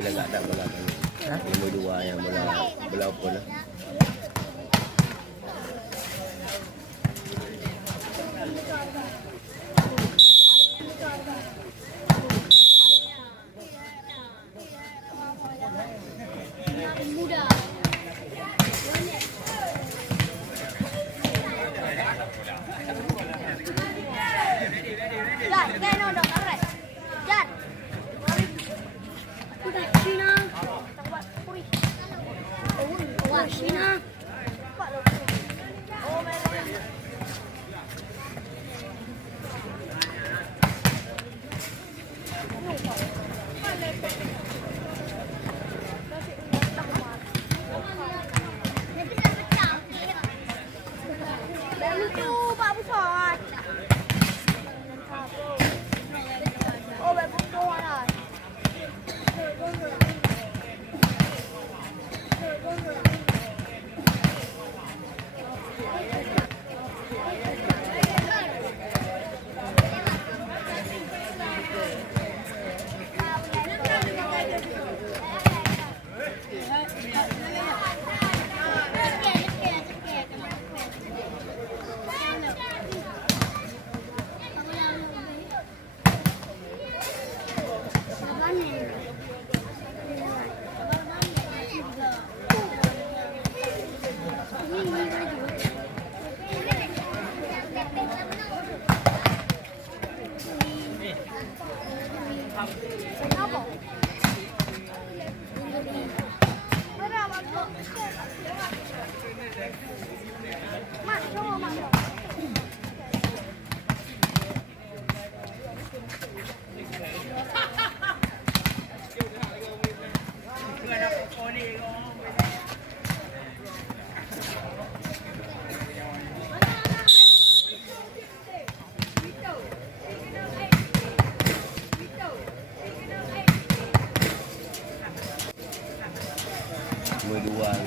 lah tak ada bola kan. Nombor 2 yang bola open lah. Nombor 3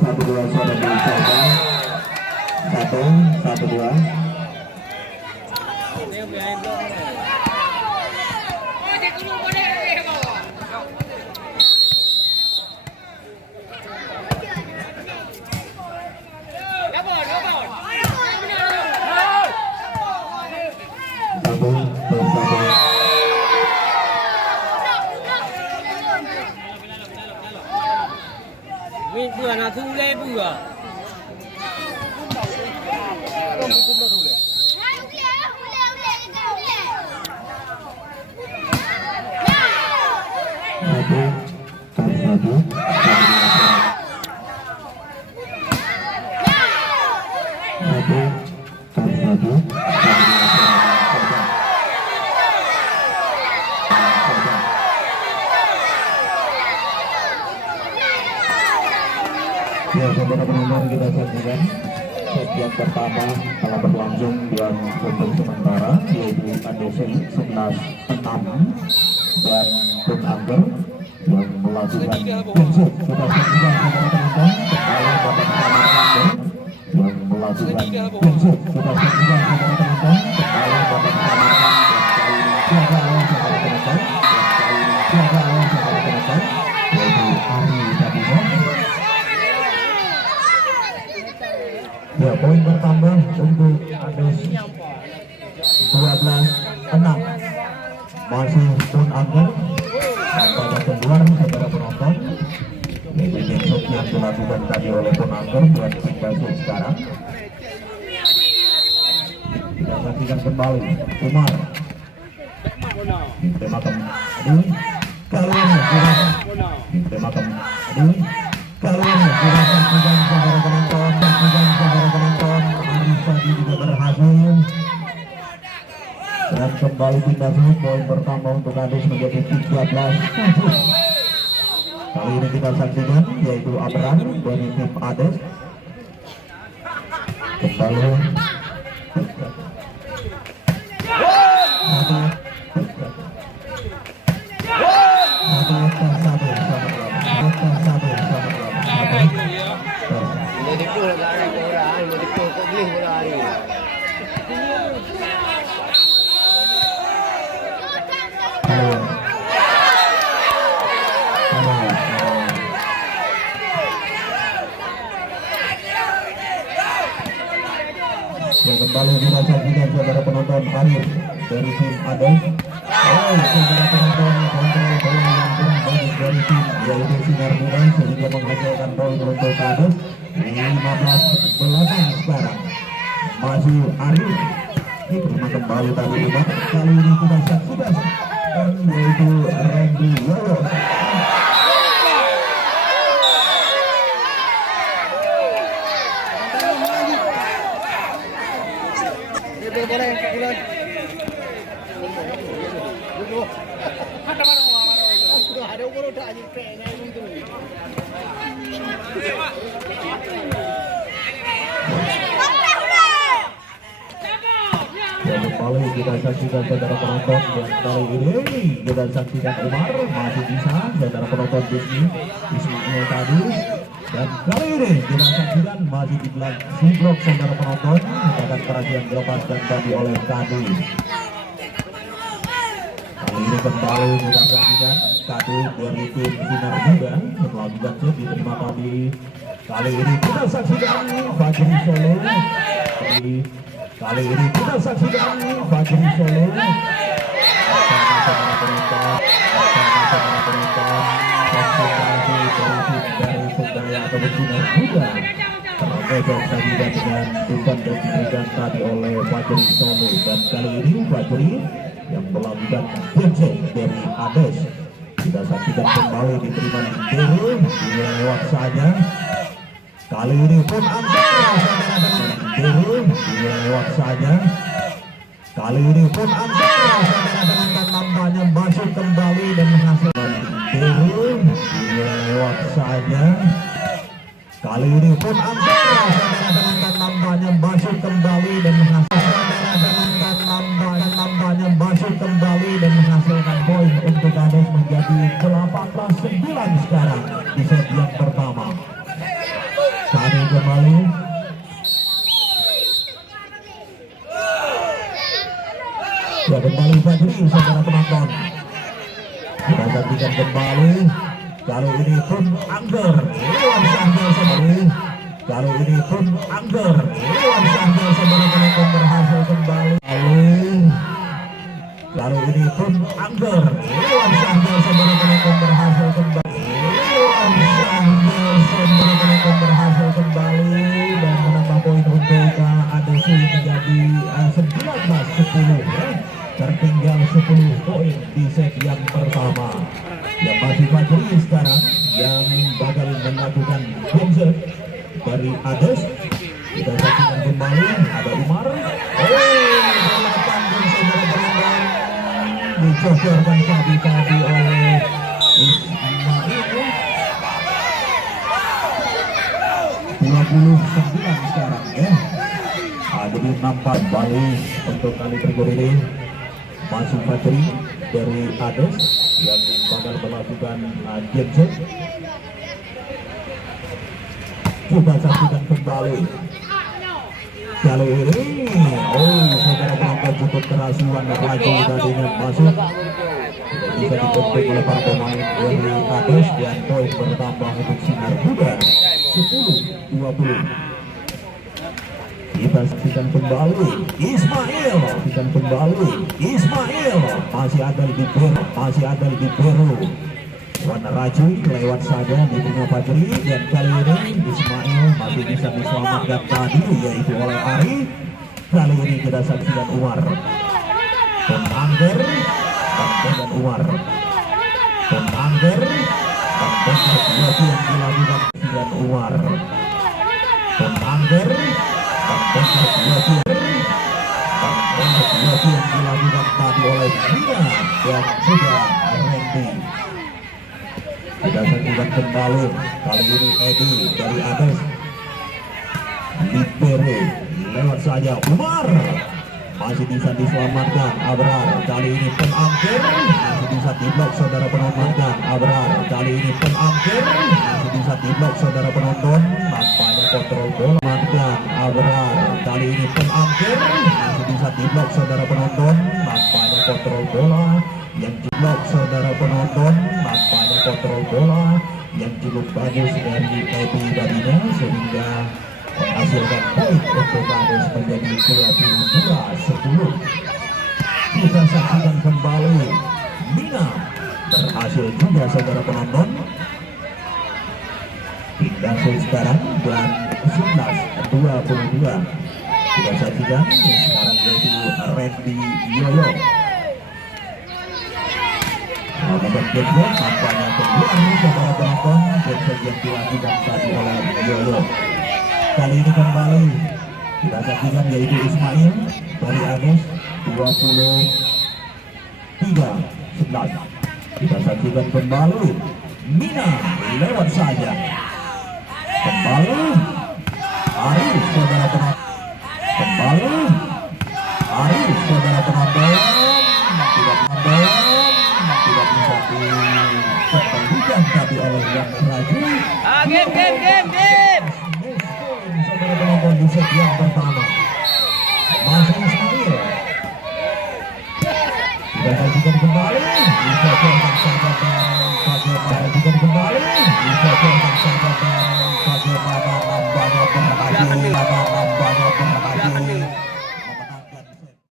Satu dua suara diucapkan. Satu dua. Bữa nào thu lên bữa. Ya, saudara penonton, kita saksikan set yang pertama telah berlangsung dan untuk sementara yaitu ADC 11-6 dan Pun Angger yang melakukan penset. Kita saksikan saudara penonton kembali dapat Angger yang melakukan penset. Kita saksikan saudara penonton kembali dapat Angger dan kali ini jaga awal saudara penonton dan kali ini jaga awal saudara penonton yaitu Ari Sabino. Ya, poin bertambah untuk Ades 12-6 masih Pun Angger pada keluar saudara penonton yaitu bentuk yang dilakukan tadi oleh Pun Angger buat basuh sekarang. Kita saksikan kembali Umar ditembakkan aduh kali ini ditembakkan aduh kali ini dirasakan saudara penonton dan saudara penonton Arif tadi juga berhasil dan kembali pindah sudut. Poin pertama untuk Ades menjadi 13-7. Kali ini kita saksikan yaitu Abran dari tim Ades kembali yang kembali dirasakan saudara penonton akhir dari tim Ades. Saudara penonton kontrol bola yang bagus dari tim yaitu Sinar Muda sehingga menghasilkan poin untuk Ades 15-8 sekarang. Masih Arif diterima kembali tadi Umar. Kali ini kita saksikan yaitu Randy Yolo. Dan kembali kita saksikan saudara penonton dan kali ini kita saksikan Umar masih bisa saudara penonton Disney Ismail tadi. Dan kali ini kita saksikan masih di blok saudara penonton mendapatkan perhatian dilepaskan tadi oleh Kadi. Kali ini kembali kita saksikan kado dari tim Sinar Muda melakukan set diterima kali ini kita saksikan Fajri Solo. Kali ini kita saksikan Fajri Solo bersama penonton konsentrasi dari Sendaya atau Sinar Muda tergolong tadi dengan umpan dan diberikan tadi oleh Fajri Solo, dan kali ini Fajri yang melakukan benjol dari Ades. Kita saksikan kembali diterima Deru, dia lewat saja. Kali ini pun angker Deru, dia lewat saja. Kali ini pun angker nampaknya masuk kembali dan menghasilkan Deru, dia lewat saja. Kali ini pun angker nampaknya masuk kembali dan menghasilkan poin untuk Ades menjadi 18-9 sekarang di set yang pertama. Kali kembali ya, kembali Fajri saudara penonton. Kita saksikan kembali. Kali ini pun angger lewat Sanggal kembali. Kali ini pun angger lewat Sanggal saudara penonton berhasil kembali. Kali ini pun angger lewat Sanggal saudara penonton berhasil kembali. Lewat Sanggal saudara penonton berhasil kembali dan menambah poin untuk ADC menjadi 19-10 ya. Tertinggal 10 poin di set yang pertama. Yang masih Fajri sekarang yang bakal melakukan benjol dari Ades. Kita saksikan kembali ada Umar. Bola tanggung saudara penonton dicocorkan tadi oleh Ismail. 29 sekarang ya. Jadi nampak kembali untuk kali berikut ini masih Fajri dari Ades yang bakal melakukan genset. Kita saksikan kembali kali ini. Saudara penonton cukup kerasuan dan lagi tadinya masuk bisa dibentuk oleh para pemain dari Ades, dan poin bertambah untuk Sinar Muda 10-20. Kita saksikan kembali Ismail, masih ada di Peru. Warna raju lewat saja diterima Fajri, dan kali ini Ismail masih bisa diselamatkan tadi yaitu oleh Ari. Kali ini kita saksikan Umar Angger dan Umar Angger dan yang dilakukan dengan Umar Angger yang dilakukan tadi oleh Dina dan juga Randy. Kita saksikan kembali kali ini Edi dari Ades libero lewat saja Umar masih bisa diselamatkan Abrar. Kali ini Angger masih bisa diblok saudara penonton. Kali ini Angger masih bisa diblok saudara penonton. Nampaknya kontrol bola mantan Abrar. Kali ini Angger masih bisa diblok saudara penonton. Nampaknya kontrol bola yang diblok saudara penonton. Nampaknya kontrol bola yang cukup bagus dari Edi tadinya sehingga menghasilkan poin untuk Ades menjadi 22-10. Kita saksikan kembali Mina berhasil juga saudara penonton. Pindah sekarang dan 11-22. Kita saksikan sekarang yaitu Randy Yoyo. Nomor kedua nampaknya keluar saudara penonton dan yang dilakukan tadi oleh Yoyo. Kali ini kembali kita saksikan yaitu Ismail dari Ades 23-11. Kita saksikan kembali Mina lewat saja kembali Ari saudara penonton. Tidak bisa dikembalikan tadi oleh yang raju. Game. Saudara penonton di set yang pertama masih Ismail. Kita saksikan kembali di set yang pertama.